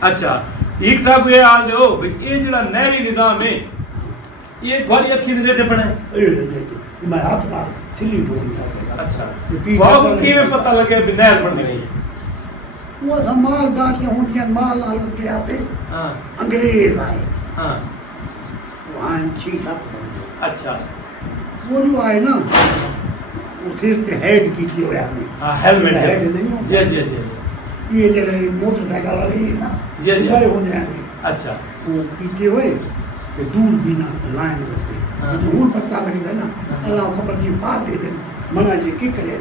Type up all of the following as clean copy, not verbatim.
اچھا ایک صاحب یہ حال دو بھئی یہ جڑا نہری نظام ہے یہ تھوڑی اکھی دے تے پڑے میں ہاتھ نہ سلی بولی صاحب اچھا واہ کو کیویں پتہ لگے بھی نہر بن گئی وہ سمال داریاں ہوندیاں مال لال کے آسے ہاں انگریز آئے ہاں وہاں 6-7 بندے اچھا وہ جو آئے نا وہ صرف تے ہیڈ کیتی ہوئے ہمیں ہاں ہیلمٹ ہیڈ نہیں ہوتا جی جی جی یہ جڑے موٹر سائیکل والی ہے نا جی جی دبئی ہونے آئے اچھا وہ کیتے ہوئے کہ دور بینا لائن ہوتے ہوں پتہ لگتا ہے نا اللہ خبر جی پا دے دیں منع جی کی کرے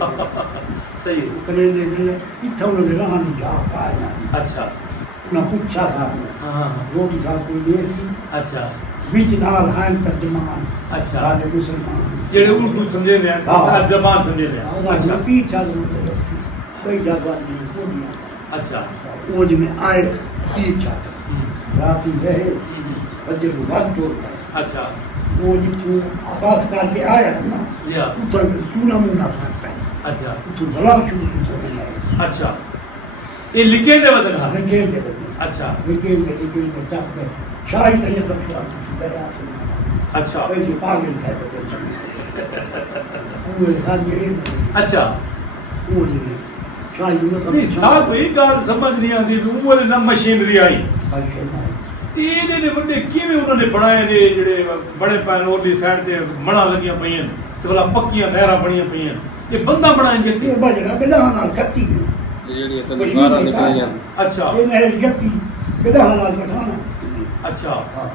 صحیح کرے دے دیں اتھا انہوں نے رہا نہیں جا پایا اچھا انہاں پوچھا صاحب نے ہاں روٹی صاحب کوئی لے سی اچھا وچ نال ہیں ترجمان اچھا سارے مسلمان جڑے اردو سمجھے دے ہیں زبان سمجھے دے ہیں اچھا پیچھا ضرور رکھ سی کوئی جگہ نہیں کوئی اچھا وہ جو میں آئے پیچھا راتی رہے بجے کو بات توڑ پائے اچھا وہ جتوں آباس کر کے آیا نا جی ہاں اتھا چونا مونا سکتا ہے اچھا اتھوں بھلا چونا اچھا یہ لکھے دے بدل ہاں نکیل دے بدے اچھا نکیل دے چاپ دے شاہی سے یہ سب شاہ کچھ دریا سے مانا اچھا ویسے پاگل تھا بدے وہ خان یہ نہیں اچھا وہ نہیں شاہی میں نہیں صاحب یہ گال سمجھ نہیں آتی بھی عمر نہ مشینری آئی یہ دے بندے کیویں انہوں نے بنائے نے جڑے بڑے پینور دی سائیڈ تے مڑا لگیاں پئیاں تے بھلا پکیاں نہراں بنیاں پئیاں یہ بندہ بنائیں گے یہ بجڑا بلا نال کٹی یہ جڑی تے باہر نکل جان اچھا یہ نہر جٹی بلا نال کٹانا اچھا ہاں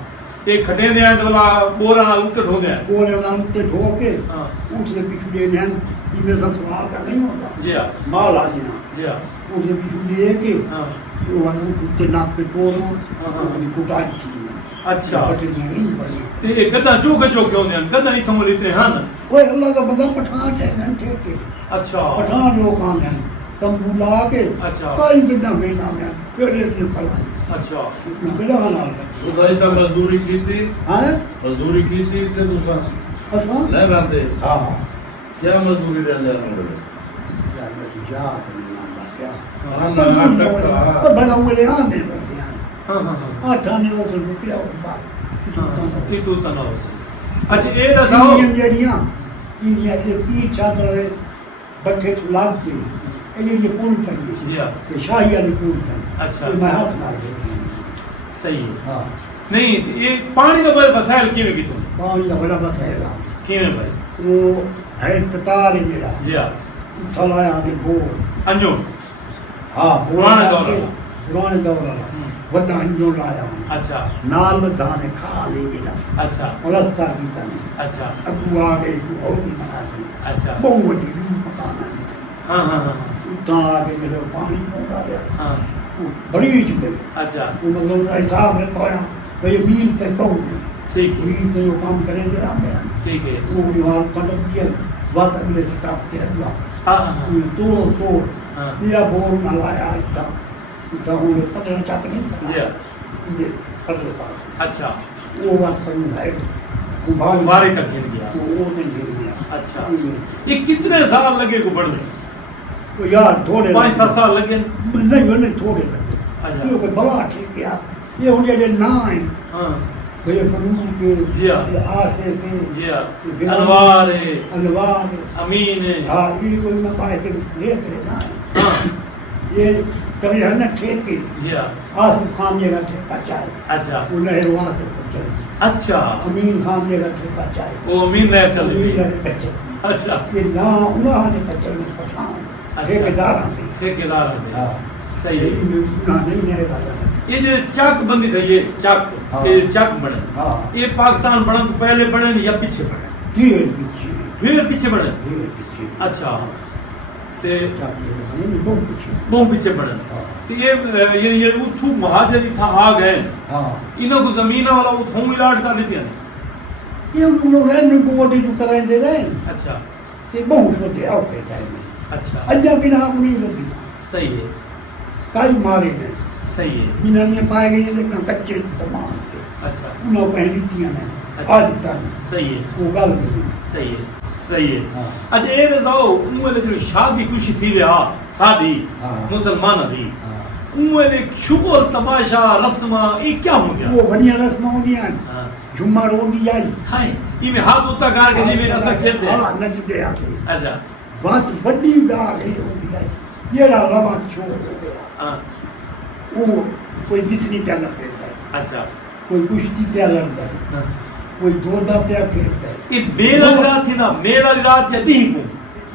یہ کھٹے دے ہیں تے بھلا بوراں نال اٹھ ڈھو دے ہیں وہ نام تے ڈھو کے ہاں اٹھ دے پیچھے دے نین یہ میں سوال کا نہیں ہوتا جی ہاں مال آ جانا جی ہاں اٹھ دے پیچھے دے کے ہاں وہ کتے ناک پہ ٹورو کٹائی تھی اچھا پٹڑیاں نہیں پڑی یہ گدا چوکے چوکے ہوندے ہیں گدا نہیں تھمل اتنے ہن کوئی اللہ کا بندہ پٹھان چاہیے ٹھیک کے اچھا پٹھان لوگ آنے ہیں تمبو لا کے اچھا کئی گدا بینا میں پھر ایک پلا اچھا بلا حلال خدائی تا مزدوری کیتی ہاں مزدوری کیتی تے دوسرا اساں نہیں رہتے ہاں کیا مزدوری دے دے رہے یاد نہیں آتا کیا ہاں بنا ہوئے لے آنے بندے ہاں ہاں ہاں آٹھانے وہ سے رکیا اور بات یہ تو تنا ہو سی اچھا یہ دساؤ جڑیاں انڈیا کے پیر چھاترے بٹھے تو لاگ کے یہ پول پڑی جی ہاں کہ شاہی علی پول تھا اچھا یہ میں ہاتھ مار دیتی صحیح ہے ہاں نہیں یہ پانی کا بڑے وسائل کیویں کی تم پانی کا بڑا بس ہے کیویں بھائی وہ ہے تتار ہے جڑا جی ہاں اتھا لایا آگے بور انجو ہاں پرانے دور والا پرانے دور والا وڈا انجو لایا اچھا نال میں دانے کھا لے جڑا اچھا اور رستہ کیتا نہیں اچھا اگو آگے اور بھی منا دی اچھا بہت وڈی مکان ہے ہاں ہاں ہاں اتنا آگے جڑا پانی پہنچا گیا ہاں وہ بڑی چکے اچھا وہ مطلب حساب رکھا ہے کہ یہ میل تک پہنچ گیا ٹھیک ہے میل سے وہ کام کریں گے آگے ٹھیک ہے وہ دیوار پٹک دیا بات اگلے سٹاپ کے اگلا ہاں ہاں یہ توڑو توڑ ہاں یہ بور نہ لایا اتنا ہوں گے پتہ چک نہیں جی ہاں یہ پتہ پاس اچھا وہ بات پر ہے وہ بارے تک گر گیا وہ نہیں گر گیا اچھا یہ کتنے سال لگے کو بڑھنے تو یار تھوڑے 5-7 سال لگے نہیں وہ نہیں تھوڑے لگے اچھا یہ کوئی بڑا ٹھیک گیا یہ ہوں گے نائن ہاں بھئی فنون کے جی ہاں آسے کے جی ہاں انوار ہے انوار امین ہے ہاں یہ کوئی نہ پائے کہ ریت رہے نا یہ کبھی ہے نا ٹھیک کے جی ہاں آسم خان جگہ ٹھیکا چاہے اچھا وہ نہروا سے پچھل اچھا امین خان جگہ ٹھیکا چاہے وہ امین نہر چل امین رہی ہے نہر پچھل اچھا یہ نا انہاں نے پچھل میں پٹھان ٹھیکیدار آتے ٹھیکیدار ہے ہاں صحیح ہے انہاں نہیں نہر والا یہ جو چک بندی تھا یہ چک ہاں۔ یہ چک بنے ہاں یہ پاکستان بنا تو پہلے بنے یا پیچھے بنے یہ پیچھے پھر پیچھے بنے یہ پیچھے اچھا تے چاہیے نہیں بہت پیچھے بہت پیچھے بنے ہاں تو یہ یعنی اتھو مہاجر تھا آ گئے ہاں انہوں کو زمین والا اتھوں ملاٹ کر دیتی ہیں یہ لوگ رہنے کو ووٹی تو کرائیں دے رہے ہیں اچھا کہ بہت ہوتے آؤ پہ چاہیے اچھا اجا بنا آپ نہیں لگی صحیح ہے کئی مارے میں صحیح ہے جنہوں نے پائے گئے لیکن کچے تمام تھے اچھا انہوں پہلی تھی نے اچھا۔ آج تک صحیح ہے وہ گل نہیں صحیح ہے صحیح ہے ہاں اچھا یہ رضاؤ انہوں نے جو شادی کچھ تھی وہاں سادی ہاں مسلمان دی ہاں اوے نے شغل تماشا رسماں یہ کیا ہو گیا وہ بڑی رسم ہوندی ہیں ہاں جھمر ہوندی آئی ہائے یہ میں ہاتھ اتا کر کے جی میں اسا کھیلتے ہیں ہاں نچدے آ کے اچھا بات بڑی گال یہ ہوندی آئی یہ لوا چھوڑ ہاں وہ کوئی جسنی پہ لگتا ہے اچھا کوئی کشتی پہ لڑتا ہے ہاں کوئی دوڑتا پہ پھرتا ہے یہ میلا کی رات تھی نا میلا کی رات یا دین کو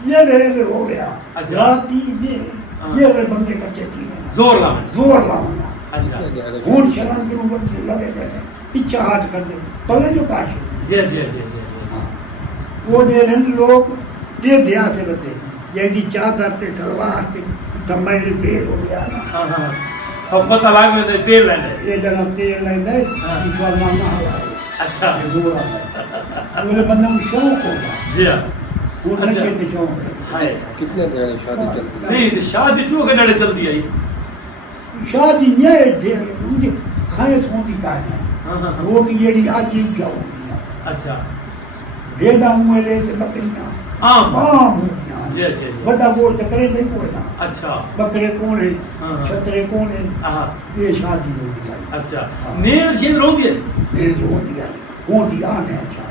یہ رہے ہو گیا اچھا۔ راتی میں یہ رہے بندے کچے تھی زور لا زور لاؤں اچھا ہون شران کے اوپر لگے گئے پیچھا ہاتھ کر دے پہلے جو کاش جی جی جی جی وہ دے رہے لوگ دے دیا سے بتے یہ دی چادر تے سلوار تے تمیل دیر ہو گیا نا ہاں ہاں تو پتہ لگ میں تیل لینے یہ جنا تیل لے دے ہاں۔ اس وال نہ ہوا اچھا زور آ گیا وہ بندہ کو شوق ہوگا جی ہاں وہ اچھا۔ نچے تے شوق ہے ہائے کتنے دن شادی چلتی ہے؟ نہیں تو شادی چو کے نڑے چل دی آئی شادی نہیں ہے دیر مجھے کھائے سوندی کہنا ہاں ہاں ہاں وہ کہ یہ عجیب کیا ہوگی اچھا ریدا ہوئے سے بکریاں عام عام ہوتیاں جی جی جی بڑا گوشت کرے نہیں کوئی نہ اچھا بکرے کون ہے ہاں ہاں۔ چھترے کون ہے ہاں یہ شادی ہو گئی اچھا نیل شیر رو دی یہ جو ہوتی آنے اچھا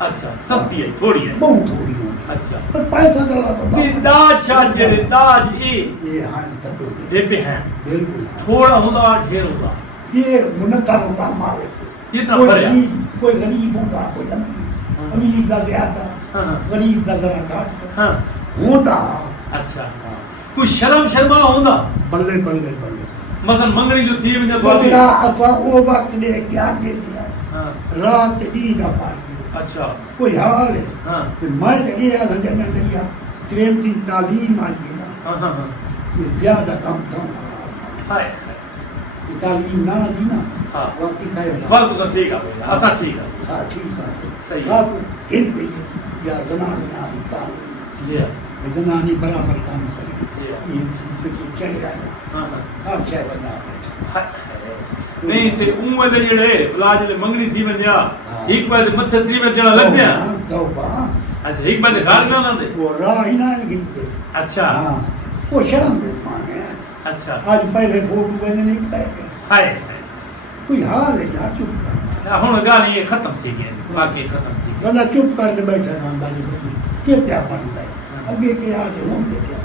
اچھا سستی ہے تھوڑی ہے بہت تھوڑی ہوتی اچھا پر پیسہ چلا تو یہ داج شاد دے داج یہ ہاں تب دے پہ ہیں بالکل تھوڑا ہوتا ڈھیر ہوتا یہ منتر ہوتا مالک اتنا کوئی فرق ہے کوئی غریب ہوتا کوئی امیر امیر کا زیادہ ہاں ہاں غریب کا ذرا کٹ ہاں ہوتا اچھا کوئی شرم شرما ہوندا بلے بلے بلے مثلا منگنی جو تھی وجہ بچڑا اسا او وقت نے کیا کیا ہاں رات دی دا پار اچھا کوئی حال ہے ہاں کہ میں یہ سمجھ میں نہیں آ ترین کی تعلیم آئی نا ہاں ہاں ہاں یہ زیادہ کم تھا ہائے یہ تعلیم نہ دی نا ہاں وقت کھائے بات تو ٹھیک ہے اسا ٹھیک ہے ہاں ٹھیک ہے صحیح۔ سب ہل گئی ہے یا زنان نے آئی تعلیم جی ہاں زنانی برابر کام کرے جی ہاں یہ کچھ چڑھ جائے ہاں ہاں ہر شے بنا بیٹھے نہیں تے اون والے جڑے بلا جڑے منگنی تھی ونجا ایک بار متھے تری میں جڑا لگ گیا توبہ اچھا ایک بار گھر نہ لندے وہ راہ ہی نہ گنتے اچھا ہاں وہ شرم دے مانے اچھا آج پہلے فوٹو بنے نہیں پہلے ہائے کوئی حال ہے یار چپ کر ہن گالی یہ ختم تھی گئی باقی ختم تھی بندہ چپ کر کے بیٹھا رہا باجی باجی کیا بنتا ہے اگے کے آج ہوں دیکھا